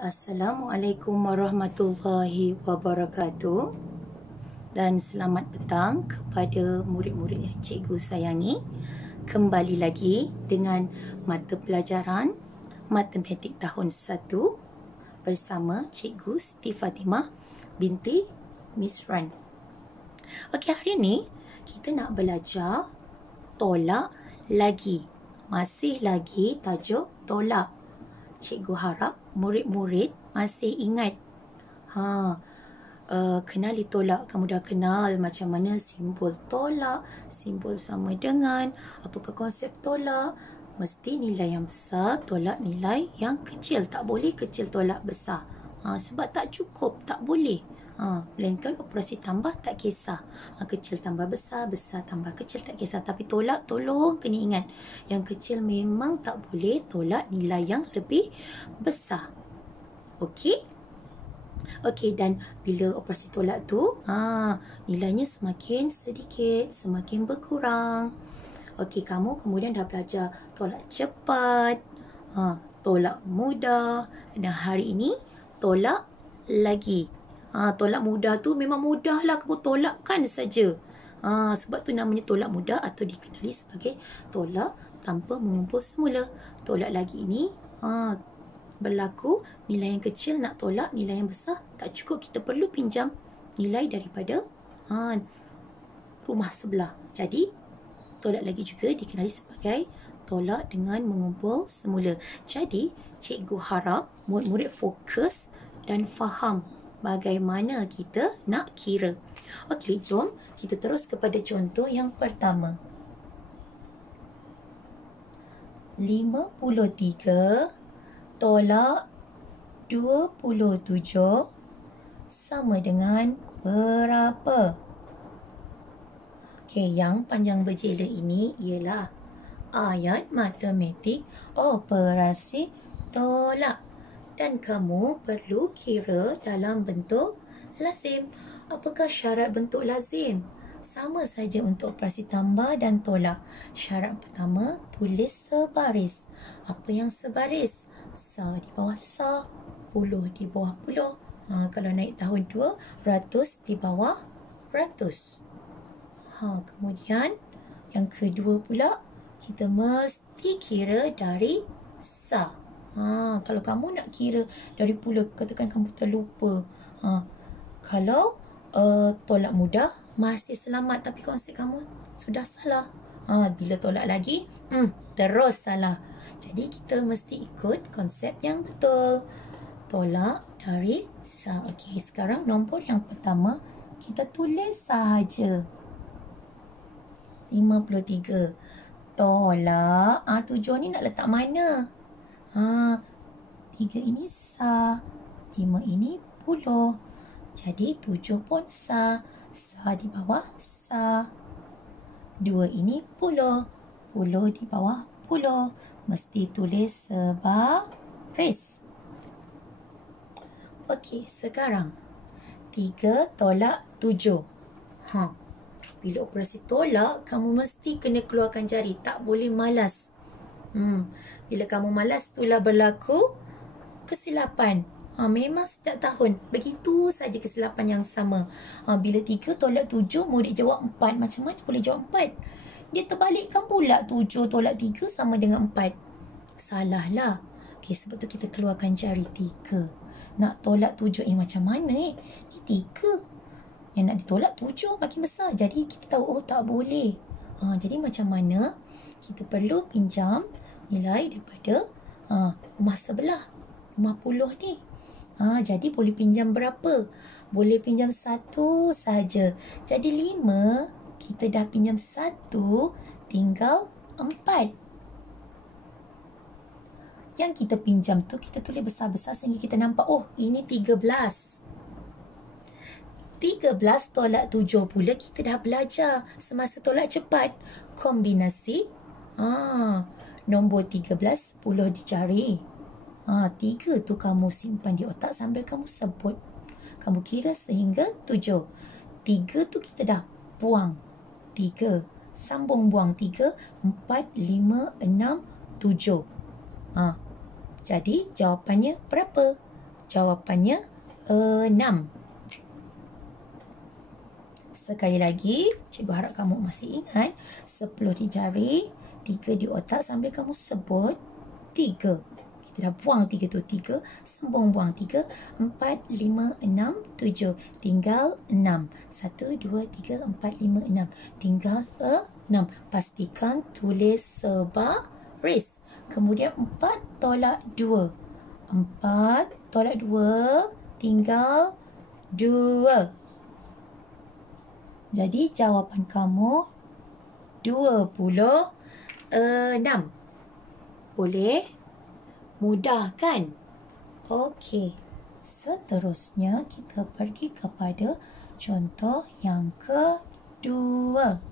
Assalamualaikum warahmatullahi wabarakatuh dan selamat petang kepada murid-murid yang cikgu sayangi. Kembali lagi dengan mata pelajaran Matematik tahun 1 bersama Cikgu Siti Fatimah binti Miss Ran. Okey, hari ni kita nak belajar tolak lagi. Masih lagi tajuk tolak. Cikgu harap murid-murid masih ingat. Kenali tolak. Kamu dah kenal macam mana simbol tolak, simbol sama dengan, apakah konsep tolak. Mesti nilai yang besar, tolak nilai yang kecil. Tak boleh kecil tolak besar. Sebab tak cukup, tak boleh. Melainkan operasi tambah tak kisah. Kecil tambah besar, besar tambah kecil tak kisah. Tapi tolak tolong kena ingat. Yang kecil memang tak boleh tolak nilai yang lebih besar. Okey? Okey, dan bila operasi tolak tu, nilainya semakin sedikit, semakin berkurang. Okey, kamu kemudian dah belajar tolak cepat, tolak mudah, dan hari ini tolak lagi. Tolak mudah tu memang mudah lah kamu tolakkan saja. Sebab tu namanya tolak mudah atau dikenali sebagai tolak tanpa mengumpul semula. Tolak lagi ini berlaku nilai yang kecil nak tolak nilai yang besar tak cukup, kita perlu pinjam nilai daripada rumah sebelah. Jadi tolak lagi juga dikenali sebagai tolak dengan mengumpul semula. Jadi cikgu harap murid-murid fokus dan faham bagaimana kita nak kira. Okey, jom kita terus kepada contoh yang pertama. 53 tolak 27 sama dengan berapa? Okey, yang panjang berjela ini ialah ayat matematik operasi tolak. Dan kamu perlu kira dalam bentuk lazim. Apakah syarat bentuk lazim? Sama saja untuk operasi tambah dan tolak. Syarat pertama, tulis sebaris. Apa yang sebaris? Sa di bawah sa, puluh di bawah puluh. Kalau naik tahun 2, ratus di bawah ratus. Kemudian yang kedua pula, kita mesti kira dari sa. Kalau kamu nak kira dari puluh, katakan kamu terlupa. Kalau tolak mudah, masih selamat. Tapi konsep kamu sudah salah. Bila tolak lagi, terus salah. Jadi kita mesti ikut konsep yang betul. Tolak dari sa. Okey, sekarang nombor yang pertama, kita tulis sahaja. 53. Tolak. 7 ni nak letak mana? 3 ini sa, 5 ini puluh. Jadi 7 pun sa. Sa di bawah sa. 2 ini puluh. Puluh di bawah puluh. Mesti tulis sebaris. Okey, sekarang 3 tolak 7. Bila operasi tolak, kamu mesti kena keluarkan jari. Tak boleh malas. Bila kamu malas, itulah berlaku kesilapan. Memang setiap tahun begitu saja kesilapan yang sama. Bila 3 tolak 7, murid jawab 4. Macam mana boleh jawab 4? Dia terbalikkan pula 7 tolak 3 sama dengan 4. Salah lah. Okey, sebab tu kita keluarkan jari 3. Nak tolak 7, macam mana Ni 3. Yang nak ditolak 7 makin besar. Jadi kita tahu, tak boleh. Jadi macam mana? Kita perlu pinjam nilai daripada rumah sebelah. Rumah puluh ni. Jadi boleh pinjam berapa? Boleh pinjam 1 saja. Jadi 5, kita dah pinjam 1, tinggal 4. Yang kita pinjam tu kita tulis besar-besar sehingga kita nampak, ini 13. 13 tolak 7 pula kita dah belajar semasa tolak cepat. Kombinasi nombor 13, 10 di jari. 3 tu kamu simpan di otak sambil kamu sebut. Kamu kira sehingga 7. 3 tu kita dah buang. 3. Sambung buang 3. 4, 5, 6, 7. Jadi jawapannya berapa? Jawapannya 6. Sekali lagi, cikgu harap kamu masih ingat 10 di jari, 3 di otak sambil kamu sebut 3. Kita dah buang 3 tu, 3, sambung buang 3, 4, 5, 6, 7. Tinggal 6. 1, 2, 3, 4, 5, 6. Tinggal 6. Pastikan tulis sebaris. Kemudian 4 tolak 2. 4 tolak 2, tinggal 2. Jadi jawapan kamu 26. Boleh? Mudah kan? Okey. Seterusnya kita pergi kepada contoh yang kedua.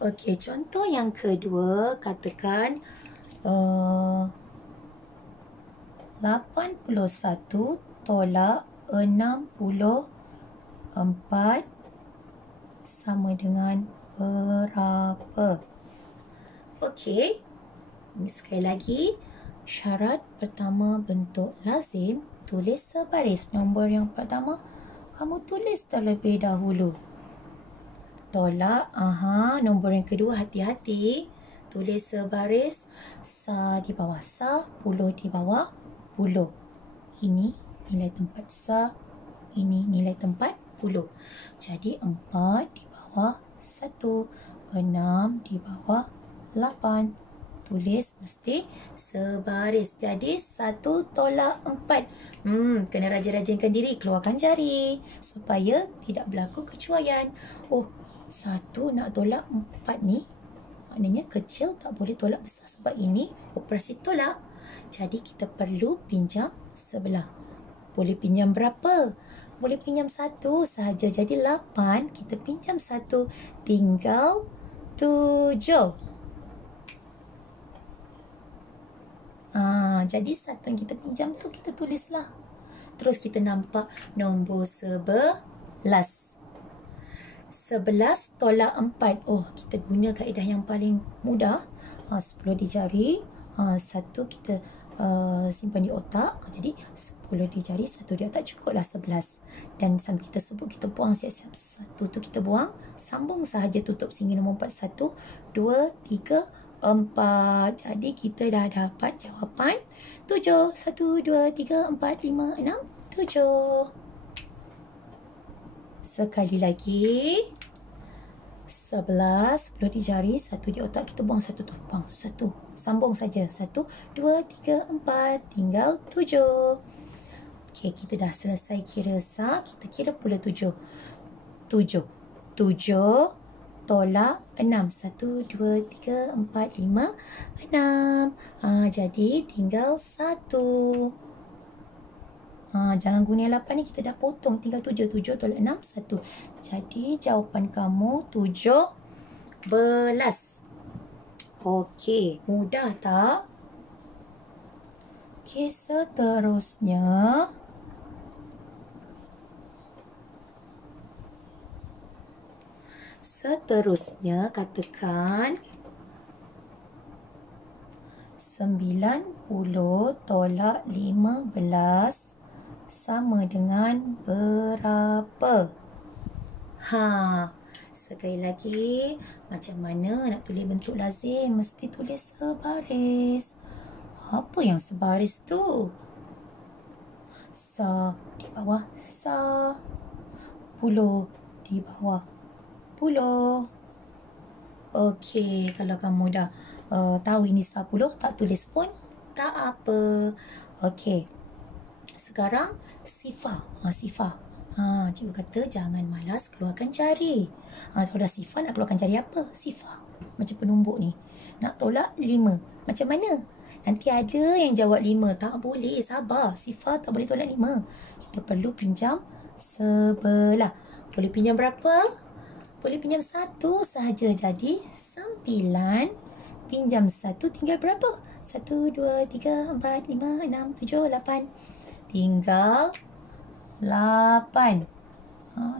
Okey, contoh yang kedua katakan 81 tolak 64 sama dengan berapa? Okey. Ini sekali lagi. Syarat pertama bentuk lazim, tulis sebaris. Nombor yang pertama, kamu tulis terlebih dahulu. Tolak, nombor yang kedua hati-hati. Tulis sebaris, sa di bawah sa, puluh di bawah puluh. Ini nilai tempat sa, ini nilai tempat puluh. Jadi 4 di bawah 1, 6 di bawah 8. Tulis mesti sebaris. Jadi 1 tolak 4. Kena rajin-rajinkan diri. Keluarkan jari supaya tidak berlaku kecuaian. 1 nak tolak 4 ni, maknanya kecil tak boleh tolak besar sebab ini operasi tolak. Jadi kita perlu pinjam sebelah. Boleh pinjam berapa? Boleh pinjam 1 sahaja. Jadi 8, kita pinjam 1. Tinggal 7. Jadi 1 yang kita pinjam tu kita tulislah. Terus kita nampak nombor 11. 11 tolak 4. Kita guna kaedah yang paling mudah. 10 di jari. 1 kita simpan di otak. Jadi 10 di jari, 1 di otak, cukuplah 11. Dan sambil kita sebut, kita buang siap-siap. 1 tu kita buang. Sambung sahaja tutup sehingga nombor 4. 1, 2, 3, 4. Jadi kita dah dapat jawapan 7. 1, 2, 3, 4, 5, 6, 7. Sekali lagi. 11, 10 di jari, 1 di otak, kita buang 1 tu. Buang 1. Sambung saja. 1, 2, 3, 4. Tinggal 7. Okey, kita dah selesai kira sa. Kita kira pula 7. 7 tolak 6. 1, 2, 3, 4, 5, 6. Jadi tinggal 1. Jangan guna 8 ni, kita dah potong. Tinggal 7. 7 tolak 6, 1. Jadi jawapan kamu 17. Okey, mudah tak? Okey, seterusnya. Katakan 90 tolak 15 sama dengan berapa? Sekali lagi, macam mana nak tulis bentuk lazim? Mesti tulis sebaris. Apa yang sebaris tu? Sa di bawah sa, puluh di bawah puluh. Okey, kalau kamu dah tahu ini 10, tak tulis pun tak apa. Okey. Sekarang sifar. Sifar. Cikgu kata jangan malas keluarkan jari. Kalau dah sifar, nak keluarkan jari apa? Sifar. Macam penumbuk ni. Nak tolak 5. Macam mana? Nanti ada yang jawab 5. Tak boleh. Sabar. Sifar tak boleh tolak 5. Kita perlu pinjam sebelah. Boleh pinjam berapa? Boleh pinjam 1 sahaja. Jadi 9 pinjam 1 tinggal berapa? 1, 2, 3, 4, 5, 6, 7, 8. Tinggal 8.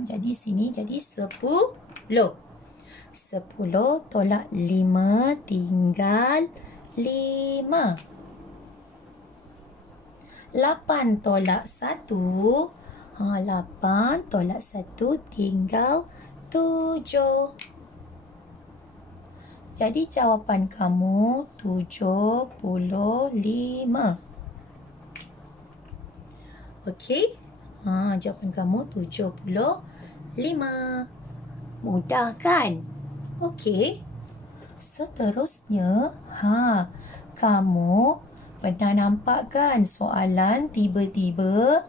Jadi sini jadi 10. 10 tolak 5 tinggal 5. 8 tolak 1. 8 tolak 1 tinggal 7. Jadi jawapan kamu 75. Okey. Jawapan kamu 75. Mudah kan? Okey. Seterusnya, kamu pernah nampak kan soalan tiba-tiba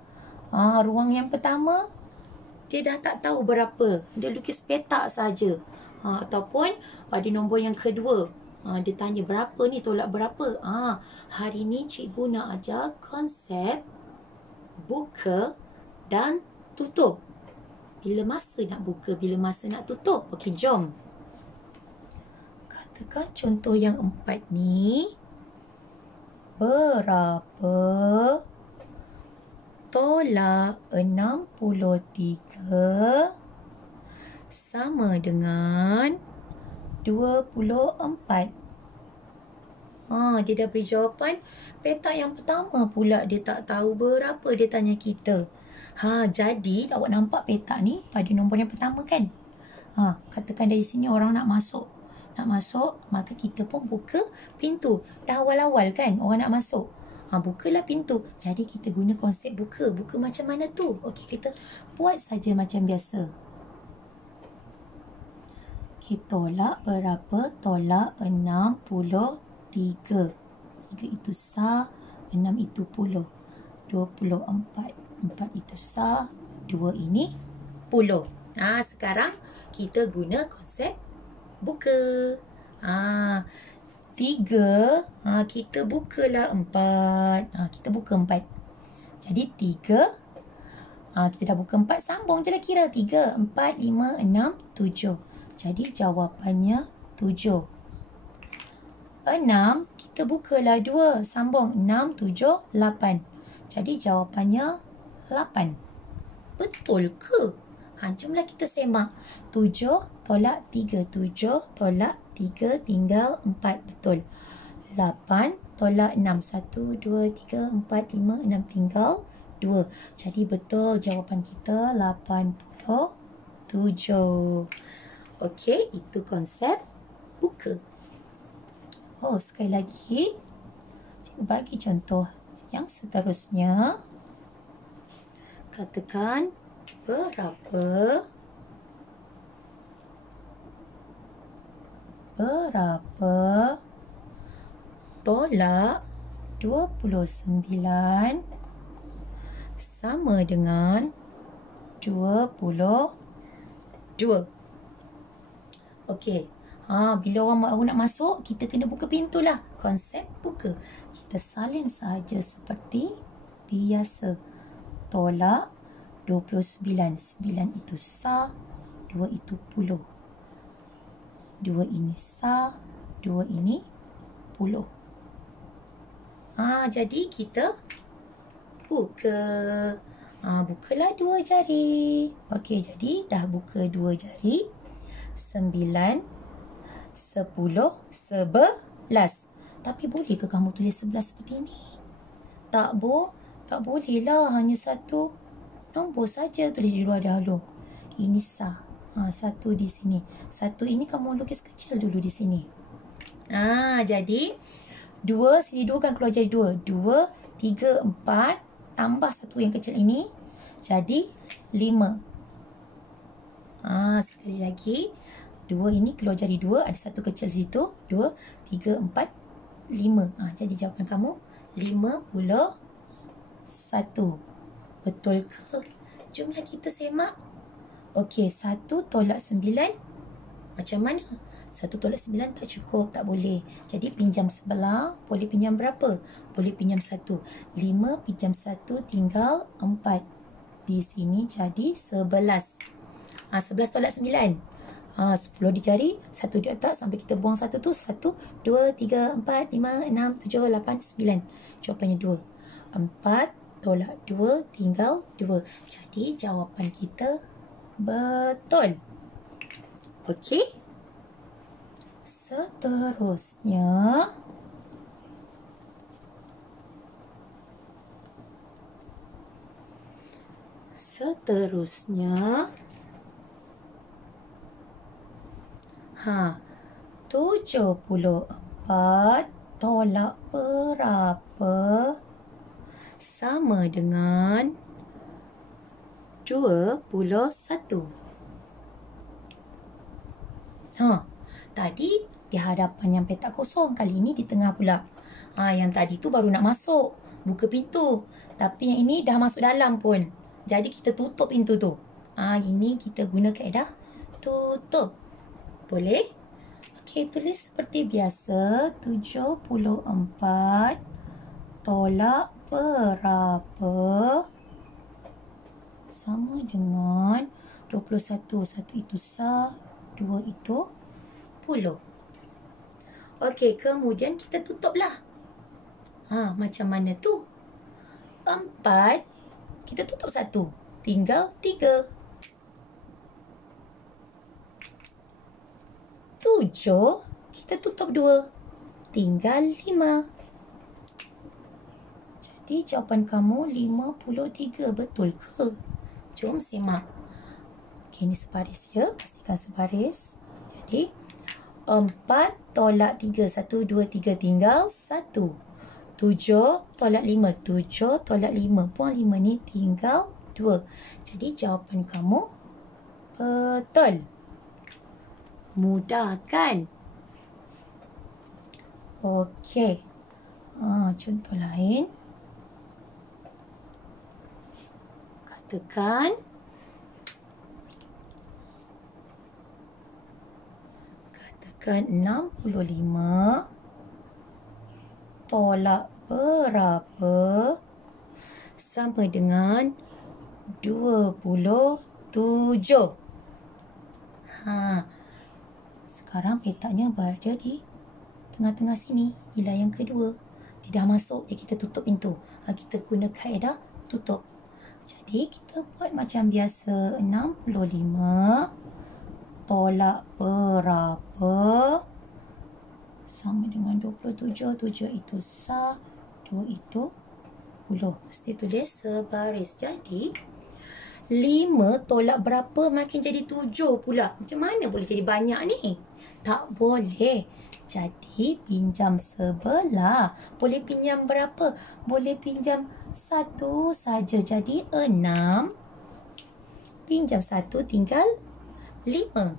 ruang yang pertama dia dah tak tahu berapa. Dia lukis petak saja. Ataupun pada nombor yang kedua, dia tanya berapa ni, tolak berapa. Hari ni cikgu nak ajar konsep buka dan tutup. Bila masa nak buka, bila masa nak tutup. Okey, jom. Katakan contoh yang 4 ni. Berapa tolak 63 sama dengan 24? Dia dah beri jawapan. Petak yang pertama pula dia tak tahu berapa, dia tanya kita. Jadi awak nampak petak ni pada nombor yang pertama kan? Katakan dari sini orang nak masuk. Maka kita pun buka pintu. Dah awal-awal kan orang nak masuk. Bukalah pintu. Jadi kita guna konsep buka. Buka macam mana tu? Okey, kita buat saja macam biasa. Kita tolak berapa? Tolak 63. 3 itu sah, 6 itu puluh. 24. 4 itu sah, 2 ini puluh. Sekarang kita guna konsep buka. 3, kita bukalah 4. Kita buka 4. Jadi 3, kita dah buka 4, sambung je lah kira. 3, 4, 5, 6, 7. Jadi jawapannya 7. 6, kita bukalah 2, sambung 6, 7, 8. Jadi jawapannya 8. Betul ke? Jomlah kita semak. 7 tolak 3. 7 tolak 3 tinggal 4. Betul. 8 tolak 6. 1, 2, 3, 4, 5, 6 tinggal 2. Jadi betul jawapan kita 87. Okey, itu konsep buka. Sekali lagi. Cikgu bagi contoh yang seterusnya. Katakan berapa tolak 29 sama dengan 22. Okey. Bila orang nak masuk, kita kena buka pintu lah. Konsep buka. Kita salin saja seperti biasa. Tolak 29. 9 itu sah, 2 itu puluh. 2 ini sah, 2 ini puluh. Jadi kita buka. Bukalah 2 jari. Okey, jadi dah buka 2 jari. 9, 10, 11. Tapi boleh ke kamu tulis 11 seperti ini? Tak boleh lah. Hanya satu nombor saja tulis di luar dahulu. Ini sah. 1 di sini. 1 ini kamu lukis kecil dulu di sini. Jadi 2, sini 2 kan keluar jadi 2. 2, 3, 4. Tambah 1 yang kecil ini. Jadi 5. Sekali lagi. 2 ini keluar jadi 2. Ada 1 kecil di situ. 2, 3, 4, 5. Jadi jawapan kamu 51. Betul ke? Jomlah kita semak. Okey, 1 tolak 9. Macam mana? 1 tolak 9 tak cukup. Tak boleh. Jadi pinjam sebelah. Boleh pinjam berapa? Boleh pinjam 1. 5 pinjam 1 tinggal 4. Di sini jadi 11. 11 tolak 9. 10 dicari, 1 di atas sampai kita buang 1 tu. 1, 2, 3, 4, 5, 6, 7, 8, 9. Jawapannya 2. 4 tolak 2 tinggal 2. Jadi jawapan kita betul. Okey. Seterusnya Seterusnya, 74 tolak berapa sama dengan 21? Tadi di hadapan yang petak kosong, kali ini di tengah pula. Yang tadi tu baru nak masuk, buka pintu. Tapi yang ini dah masuk dalam pun. Jadi kita tutup pintu tu. Ini kita guna kaedah tutup. Boleh? Okey, tulis seperti biasa. 74 tolak berapa sama dengan 21. 1 itu sah, 2 itu puluh. Okey, kemudian kita tutuplah. Macam mana tu? 4, kita tutup 1. Tinggal 3. 7, kita tutup 2. Tinggal 5. Jadi jawapan kamu 53. Betul ke? Jom semak. Okey, ini sebaris ya. Pastikan sebaris. Jadi 4 tolak 3. 1, 2, 3 tinggal 1. 7 tolak 5. 7 tolak 5. Buang 5 ni tinggal 2. Jadi jawapan kamu betul. Mudah kan? Okey. Contoh lain. Katakan 65 tolak berapa sama dengan 27. Sekarang petaknya berada di tengah-tengah sini. Nilai yang kedua. Tidak masuk, jadi kita tutup pintu. Kita guna kaedah tutup. Jadi kita buat macam biasa. 65 tolak berapa sama dengan 27. 7 itu sah, 2 itu puluh. Mesti tulis sebaris. Jadi 5 tolak berapa makin jadi 7 pula. Macam mana boleh jadi banyak ni? Tak boleh. Jadi pinjam sebelah. Boleh pinjam berapa? Boleh pinjam 1 saja. Jadi 6. Pinjam 1 tinggal 5.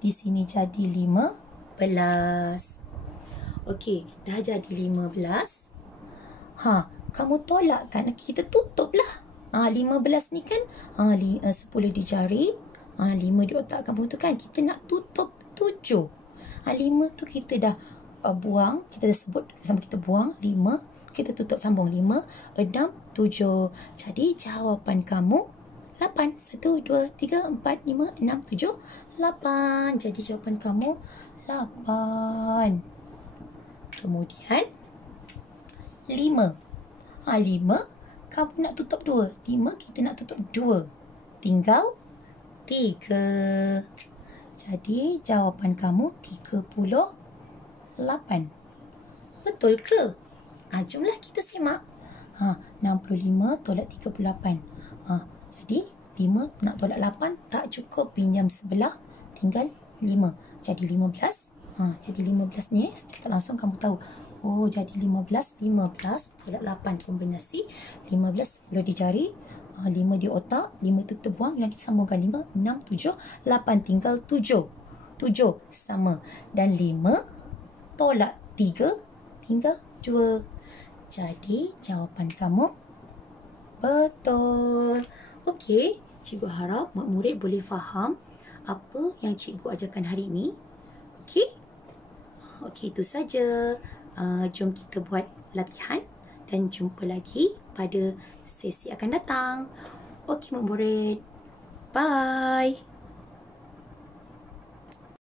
Di sini jadi 15. Okey, dah jadi 15. Kamu tolak kan? Kita tutup lah. 15 ni kan 10 di jari. 5 di otak kamu tu kan. Kita nak tutup 7. 5 tu kita dah buang. Kita dah sebut sama kita buang 5. Kita tutup sambung 5, 6, 7. Jadi jawapan kamu 8. 1, 2, 3, 4, 5, 6, 7, 8. Jadi jawapan kamu 8. Kemudian 5. 5 kamu nak tutup 2. 5 kita nak tutup 2. Tinggal 3. Jadi jawapan kamu 38. Betul ke? Jomlah kita semak. 65 tolak 38. Jadi 5 nak tolak 8 tak cukup, pinjam sebelah tinggal 5. Jadi 15. Jadi 15 ni secara langsung kamu tahu. Jadi 15 tolak 8 kombinasi 15 10 di jari, 5 di otak, 5 tu terbuang dan kita sambungkan 5, 6, 7, 8 tinggal 7. 7 sama dan 5 tolak 3 tinggal 2. Jadi jawapan kamu betul. Okey, cikgu harap murid boleh faham apa yang cikgu ajarkan hari ini. Okey? Okey, itu saja. Jom kita buat latihan dan jumpa lagi pada sesi akan datang. Okey, murid. Bye.